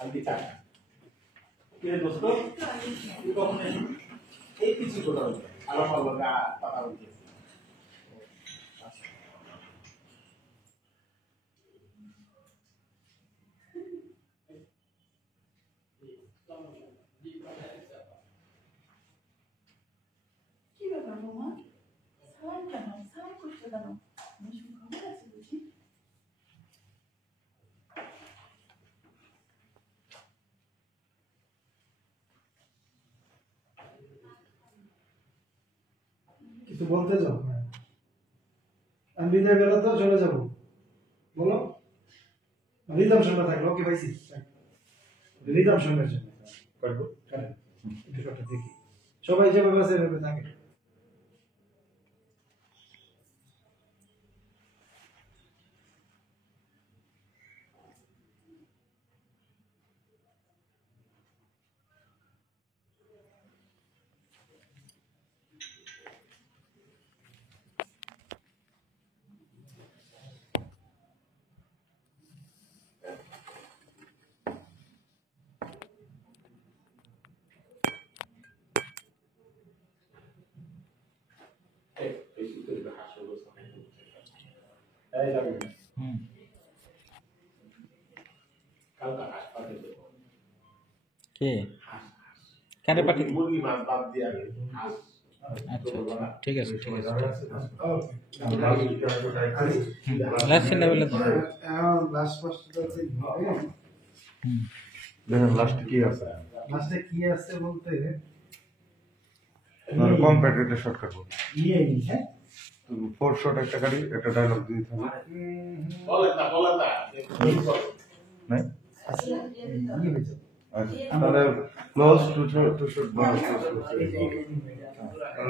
हल्दी चाय ये दोस्तों ये कौन है एक ही चीज होता है अलग अलग का पता होती है কি ব্যাপার মামা সালাম কেন সালাম করতে কেন আমি শুনে খবর আছে বুঝি কিছু বলতে যাও আমি বিদায় বেলা তো চলে যাব বলো রিদম সঙ্গে থাকলো ওকে পাইছি রিদম সঙ্গে করবো একটু কথা দেখি সবাই যেভাবে আছে এভাবে থাকে কে কারে পাঠিয়ে मुर्गी मांस बात दिया আচ্ছা ঠিক আছে ঠিক আছে ওকে লাস্ট লেভেলে লাস্ট পাঁচটা লাস্ট কি আছে লাস্টে কি আছে বলতে কম্পিটিটর শর্টকাট বল ইয়ে হ্যাঁ 4 শট একটা গাড়ি একটা ডায়লগ দিয়ে থাকবে बोला ना নাই আচ্ছা ইয়ে হয়েছে আচ্ছা তাহলে ক্লোজ টু শট বল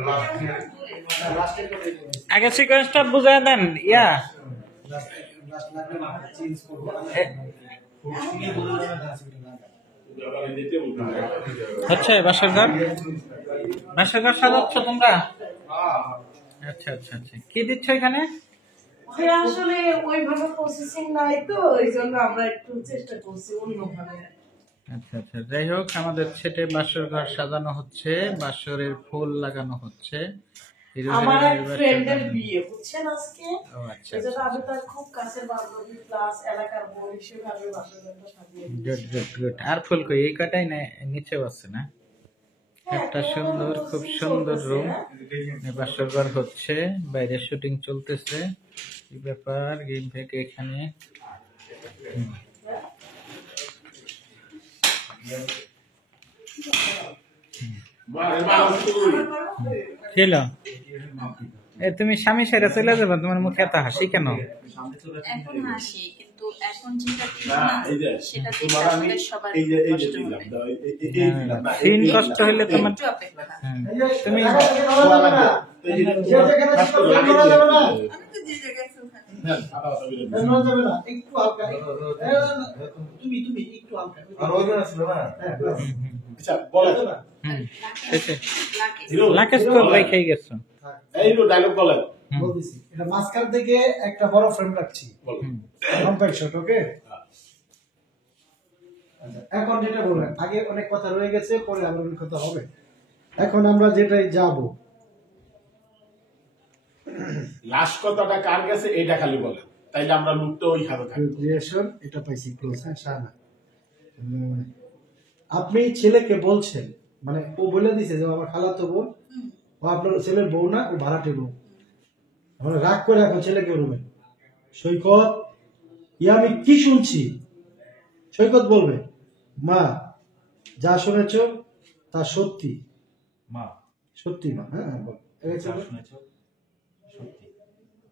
লাস্টে আগে সিকোয়েন্সটা বুঝায় দেন ইয়া লাস্ট লাগলে চেঞ্জ করব হচ্ছে বাসার ঘর সাজাচ্ছ তোমরা আচ্ছা আচ্ছা আচ্ছা কি দিচ্ছ এখানে আসলে ওইভাবে প্রসেসিং নাই তো এইজন্য আমরা একটু চেষ্টা করছি অন্যভাবে আচ্ছা আচ্ছা যাই হোক আমাদের ছেটে বাসর ঘর সাজানো হচ্ছে বাসরের ফুল লাগানো হচ্ছে আমার এক ফ্রেন্ডের বিয়ে বুঝছেন আজকে ও আচ্ছা এজন্য আমি তার খুব কাছের বান্ধবী প্লাস এলাকার বোন হিসেবে আমি বাসরঘরটা সাজিয়ে গুড গুড গুড আর ফুল কই এই কটাই না নিচেও আছে না একটা সুন্দর খুব সুন্দর রুম বাসর ঘর হচ্ছে বাইরে শুটিং চলতেছে কি ব্যাপার গেম থেকে এখানে ছিল তুমি স্বামী সেরা চলে যাবে তোমার মুখে এত হাসি কেন এখন হাসি কিন্তু এখন যেটা ঠিক না সেটা থেকে আসলে সবার কষ্ট হবে সিন কষ্ট হলে তোমার একটু অপেক্ষা তুমি আমি তো যে জায়গায় আছি ওখানে একটু হালকা তুমি একটু হালকা আর ওজন আছে না अच्छा बोला ना লাকেশ তো রেখেই গেছো এই লো ডায়লগ বলেন বলতেছি এটা মাঝখান থেকে একটা বড় ফ্রেম রাখছি কম্প্যাক্ট শট ওকে এখন যেটা বললেন আগে অনেক কথা রয়ে গেছে পরে আবার অনেক কথা হবে এখন আমরা যেটাই যাব লাস্ট কথাটা কার কাছে এটা খালি বলেন তাইলে আমরা লুকটা ওইখানে থাকবো ক্রিয়েশন এটা পাইছি ক্লোজ হ্যাঁ শানা আপনি ছেলেকে বলছেন মানে ও বলে দিছে যে আমার খালাতো বোন ও আপনার ছেলের বউ না ও ভাড়াটে বউ আমরা রাগ করে এখন ছেলেকে রুমে সৈকত ইয়া আমি কি শুনছি সৈকত বলবে মা যা শুনেছ তা সত্যি মা সত্যি মা হ্যাঁ বল যা শুনেছো সত্যি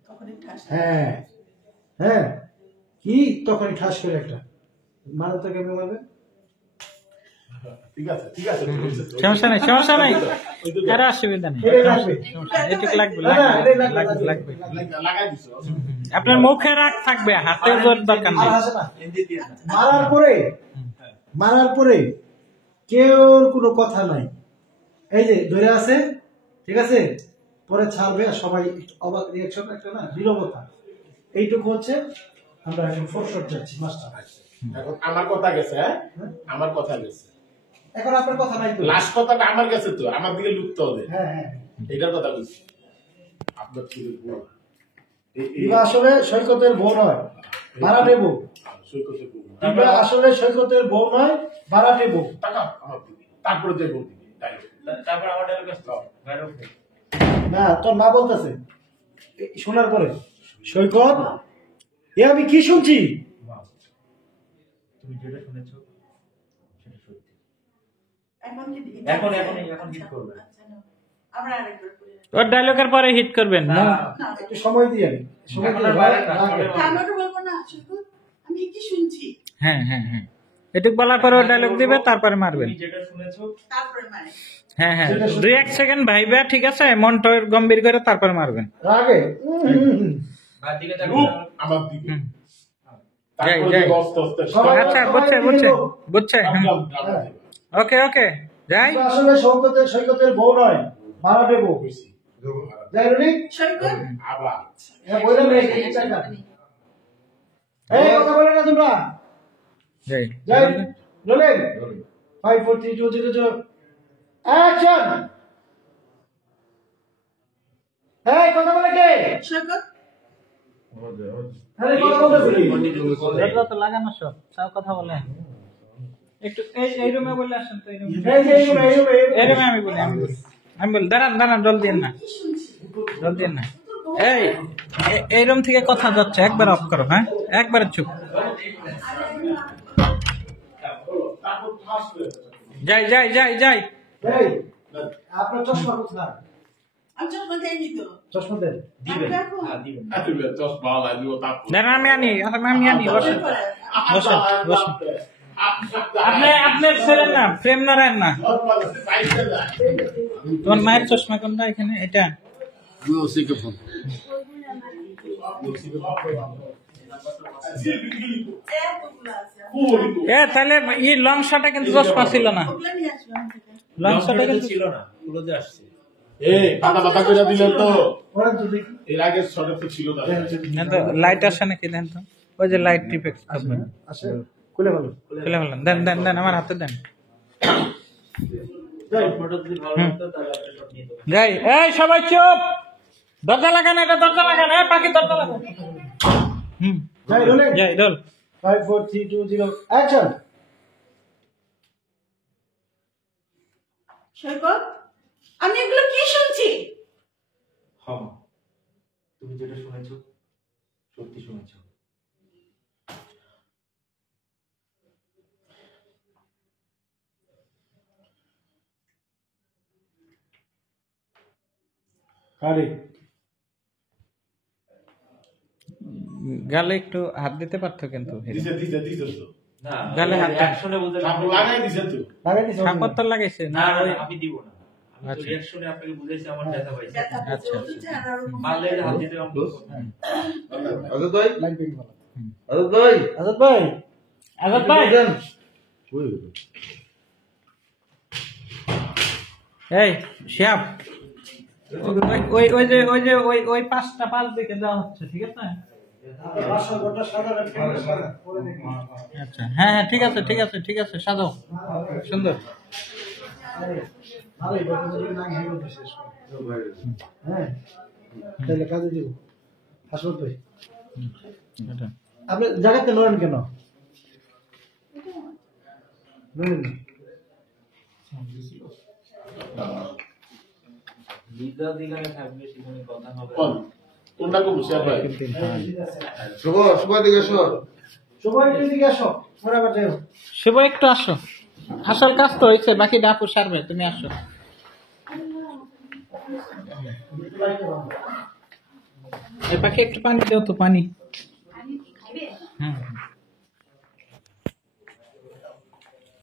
তখনই ঠাস হ্যাঁ হ্যাঁ কি তখনই ঠাস করে একটা মানে তো কেমন বলবে ঠিক আছে সমস্যা নাই আর অসুবিধা নেই এটাই লাগবে এটুক লাগবে না, না, এটাই লাগবে, লাগবে লাগাই দিছো আপনার মুখে রাগ থাকবে হাতে জোর দরকার আর নেই হাসে না মারার পরে কেউ কোনো কথা নাই এই যে ধরে আছে ঠিক আছে পরে ছাড়বে আর সবাই একটু অবাক রিয়াকশন একটা না নীরবতা এইটুকু হচ্ছে আমরা এখন ফোর শট যাচ্ছি মাস্টার এখন আমার কথা গেছে, হ্যাঁ আমার কথা গেছে, এখন আপনার কথা নাই তো। লাস্ট কথাটা আমার কাছে তো, আমার দিকে লুকতে হবে, হ্যাঁ হ্যাঁ, এটার কথা বলছি। আপনার ছেলে বউ দিবা আসলে সৈকতের বউ নয়, ভাড়াটে বউ। সৈকতে বউ দিবা আসলে সৈকতের বউ নয়, ভাড়াটে বউ। টাকা আমার দিকে, তারপরে যে বউ দিকে তারপর আমার ডায়লগ আসতো ডায়লগ নেই। না, তোর মা বলতেছে শোনার পরে, সৈকত এ আমি কি শুনছি? মা তুমি যেটা শুনেছো সেটা সত্যি। এখন কি দিবি? এখন হিট করবে। আচ্ছা, নাও। আমরা আরেকবার করে রাখি। ওর ডায়লগের পরে হিট করবেন না, না? না, একটু সময় দিয়ে নি, সময় এখন দিয়ে আর বাইরে না, রাগ- রাগ- আমি ওটা বলবো না, শুধু আমি কি শুনছি হ্যাঁ হ্যাঁ হ্যাঁ, এটুক বলার পরে ও ডায়লগ দিবে, তারপরে মারবেন। তুমি যেটা শুনেছো তারপরে মানে হ্যাঁ হ্যাঁ, 2-1 সেকেন্ড ভাইবা, ঠিক আছে, মনটা গম্ভীর করে তারপরে মারবেন। রাগে বাদ দিকে দেখো। রূপ আমার দিকে, হুম। তারপরে যাই। যে আস্তে আস্তে সবাই- আচ্ছা, বুঝছে। সবাই ওকে ওকে, যাই। দিবা আসলে সৈকতের বউ নয়, ভাড়াটে বউ। যাই রনি, সৈকত আবার হ্যাঁ বললাম রে, এই চাকা। এই কথা বলে না তোমরা। যাই যাই রোলিং 5 4 3 2 0 0 অ্যাকশন। এই কথা বলে কে? সৈকত আরে কথা বলতেছি কি? দরজা তো লাগানো সব, তাও কথা বলে। একটু এই রুমে বলে আসেন তো, এই রুমে। এই যে এই রুমে, এই রুমে, এই রুমে। এই রুমে আমি বলি দাঁড়ান, জল দিন না, কি শুনছি জল দিন না। এই রুম থেকে কথা যাচ্ছে, একবার অফ করো, হ্যাঁ একবার চুপ। তারপর ফাস্ট হয়ে যাই। এই আপনার চশমা কোথায়? আমি চশমা দেয়নি তো চশমা দেন। দিবেন। রাখো। হ্যাঁ দিবেন। আসলে দশ ভালো লাগলো তারপর দাঁড়ান, আমি আনি, বসেন। বসেন। আপনার ছেলের না, প্রেম নারায়ণ না। তোমার মায়ের চশমা কোনটা এখানে? এটা এতগুলো আছে তাহলে এই লং শটে কিন্তু চশমা ছিল না, ওগুলো নিয়ে আসলাম থেকে লং শটে কিন্তু ছিল না, পুরোতে আসছে। পাতা করে দিলেন তো, ওরা তো দেখি এর আগে শর্টে তো ছিল না। না তো, লাইট আসে নাকি দেন তো, ওই যে লাইট টিপেক্স থাকবেন, আসে খুলে ভালো। খুলে ফেলেন, দেন আমার হাতে দেন। ফটো যদি ভালো লাগতো তাহলে আপনি সব নিয়ে যাবেন। যাই, এই সবাই চুপ, দরজা লাগান, এটা দরজা লাগান, পাখি দরজা লাগান। যাই রোলিং যাই রোল। 5 4 3 2 0 অ্যাকশন। সৈকত আমি এগুলো কি শুনছি হ্যাঁ মা, তুমি যেটা শুনেছো সত্যি শুনেছো। আরে গালে একটু হাত দিতে পারতো কিন্তু, দিছে তো। না, গালে হাত দেন। অ্যাকশনে বলতে তারপর লাগাই দিছে তো। লাগাই দিছ সাপোর্ট তো লাগাইছে না না? না, ওই আমি দিব না। আমি তো আচ্ছা। রিঅ্যাকশনে আপনাকে বুঝাইছি আমার ব্যথা পাইছে। ব্যথা আচ্ছা, পেয়েছে, ওদের চেহারা ওরকম মারলে হাত দিতে আমি বলবো না। আজাদ ভাই, লাইন পেইন্ট ভালো। আজাদ ভাই, আজাদ ভাই, আজাদ ভাই, দেন। এই শিয়াব, ওই পাঁচটা পাঁচ দিকে যাওয়া হচ্ছে, ঠিক আছে? পাঁচশো গোটা সাদা রাখবেন, পরে দেখি। আচ্ছা, হ্যাঁ ঠিক আছে, সাজাও, সুন্দর। ভালোই কথা বলে না ঘেমে উঠেছে। হ্যাঁ তাহলে কাজে দিব। হাসপাত ভাই এটা। আপনি জায়গাতে নড়েন কেন? নড়েন না। বিদ্যা দিগানে থাকবে সেখানে কথা হবে। কোন কোনটা কম শেয়ার ভাই? শুভ দিকে এসো। সবাই একটু এদিকে আসো, পরে আবার যাও। শুভ একটু আসো, আসল কাজ তো হয়েছে, বাকি ডাকু সারবে, তুমি আসো। এই পাখি একটু পানি দাও তো, পানি। হ্যাঁ